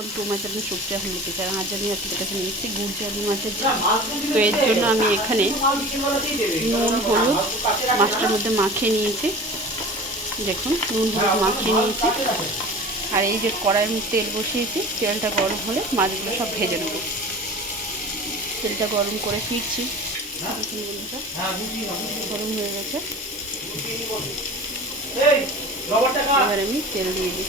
এখন तो মাছের শুক্তো এখন নিতে চাই। আজ আমি আপনাদের কাছে নিয়েছি গুড়জালি মাছের ঝাল। তো এর জন্য আমি এখানে নুন হলুদ মাছটার মধ্যে মাখিয়ে নিয়েছি। দেখুন নুন হলুদ মাখিয়ে নিয়েছি। আর এই যে কড়াইয়ের মধ্যে তেল বসিয়েছি, তেলটা গরম হলে মাছগুলো সব ভেজে নেব। তেলটা গরম করে ফিরছি, গরম হয়ে গেছে। এবার আমি তেল দিয়ে দিই,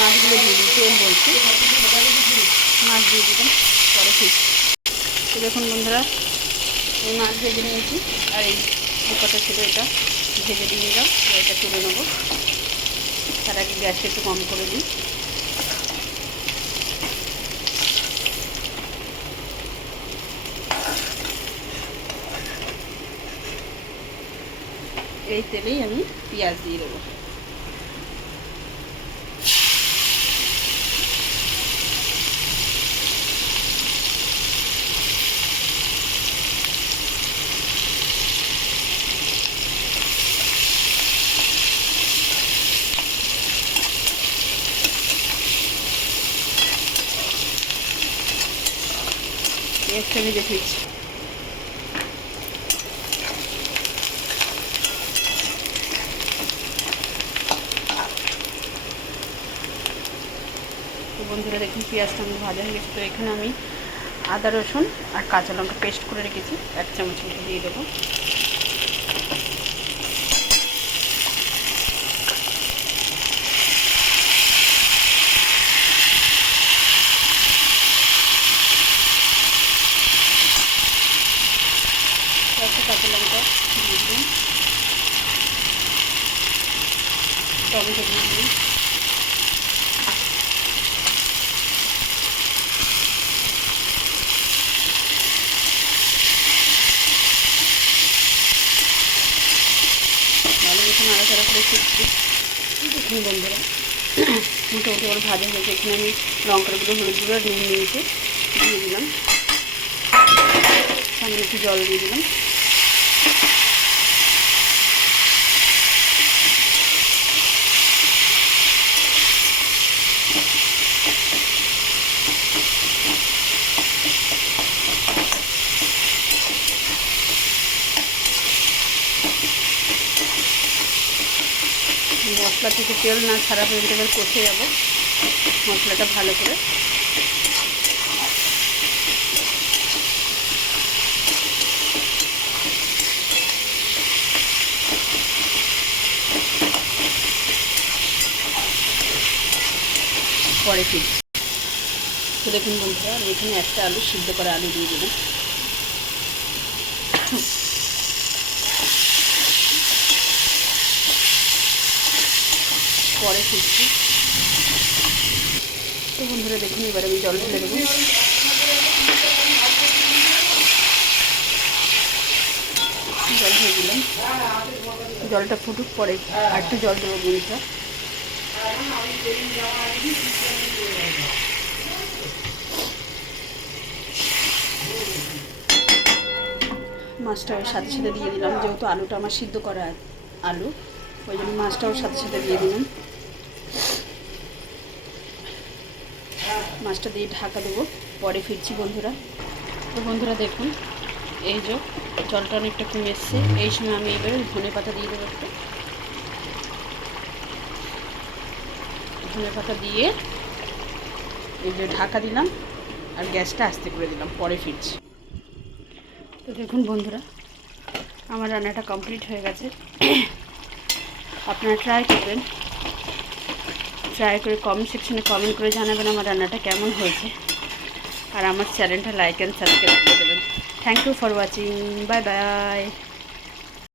মাছগুলো দিয়ে দিই। তেল বলছি, মাছ দিয়ে দিলাম, পরে ফিরছি। তো দেখুন বন্ধুরা, এই মাছ ভেজে নিয়েছি। আর এই পোকাটা ছিল, এটা ভেজে দিয়ে নিলাম। এটা তুলে নেবো। তার আগে গ্যাসটা একটু কম করে দিই। এই তেলেই আমি পেঁয়াজ দিয়ে দেবো। পেঁয়াজটা আমি দেখিয়েছি। তো বন্ধুরা দেখুন পেঁয়াজটা আমার ভাজা হয়ে গেছে। তো এখানে আমি আদা রসুন আর কাঁচা লঙ্কা পেস্ট করে রেখেছি, 1 চামচ মতো দিয়ে দেবো। কাঁচা লঙ্কা দিয়ে দিলাম, টমেটো দিয়ে দিলাম। ভালো মতো নাড়াচাড়া করে শিখছি। দেখুন বন্ধুরা মোটামুটি ওর ভাজা হয়েছে। এখানে আমি লঙ্কার গুঁড়ো হলুদ গুঁড়ো নুন নিয়েছি, দিয়ে দিলাম। সামনে একটু জল দিয়ে দিলাম। মশলা থেকে তেল না ছাড়া পর্যন্ত এবার কষে যাবো মশলাটা ভালো করে। পরে ফিরছি। তো দেখুন বন্ধুরা, আমি এখানে একটা আলু সিদ্ধ করে আলু দিয়ে দিলাম। পরে ফিরছি। তো বন্ধুরা দেখুন, এবার আমি জল ঢেলে দেবো। জল ঢেলে দিলাম, জলটা ফুটুক, পরে আর একটু জল দেবো বন্ধুরা। মাছটা ওর সাথে সাথে দিয়ে দিলাম, যেহেতু আলুটা আমার সিদ্ধ করা আলু, ওই জন্য মাছটাও সাথে সাথে দিয়ে দিলাম। মাছটা দিয়ে ঢাকা দেবো, পরে ফিরছি বন্ধুরা। তো বন্ধুরা দেখুন, এই যে জলটা অনেকটা কমে এসছে। এই সময় আমি এবারে ধনে পাতা দিয়ে দেবো। একটু ধনে পাতা দিয়ে এই যে ঢাকা দিলাম, আর গ্যাসটা আস্তে করে দিলাম। পরে ফিরছি। তো দেখুন বন্ধুরা, আমার রান্নাটা কমপ্লিট হয়ে গেছে। আপনারা ট্রাই করবেন, ট্রাই করে কমেন্ট সেকশনে কমেন্ট করে জানাবেন আমার রান্নাটা কেমন হয়েছে। আর আমার চ্যানেলটা লাইক অ্যান্ড সাবস্ক্রাইব করে দেবেন। Thank you for watching. Bye by.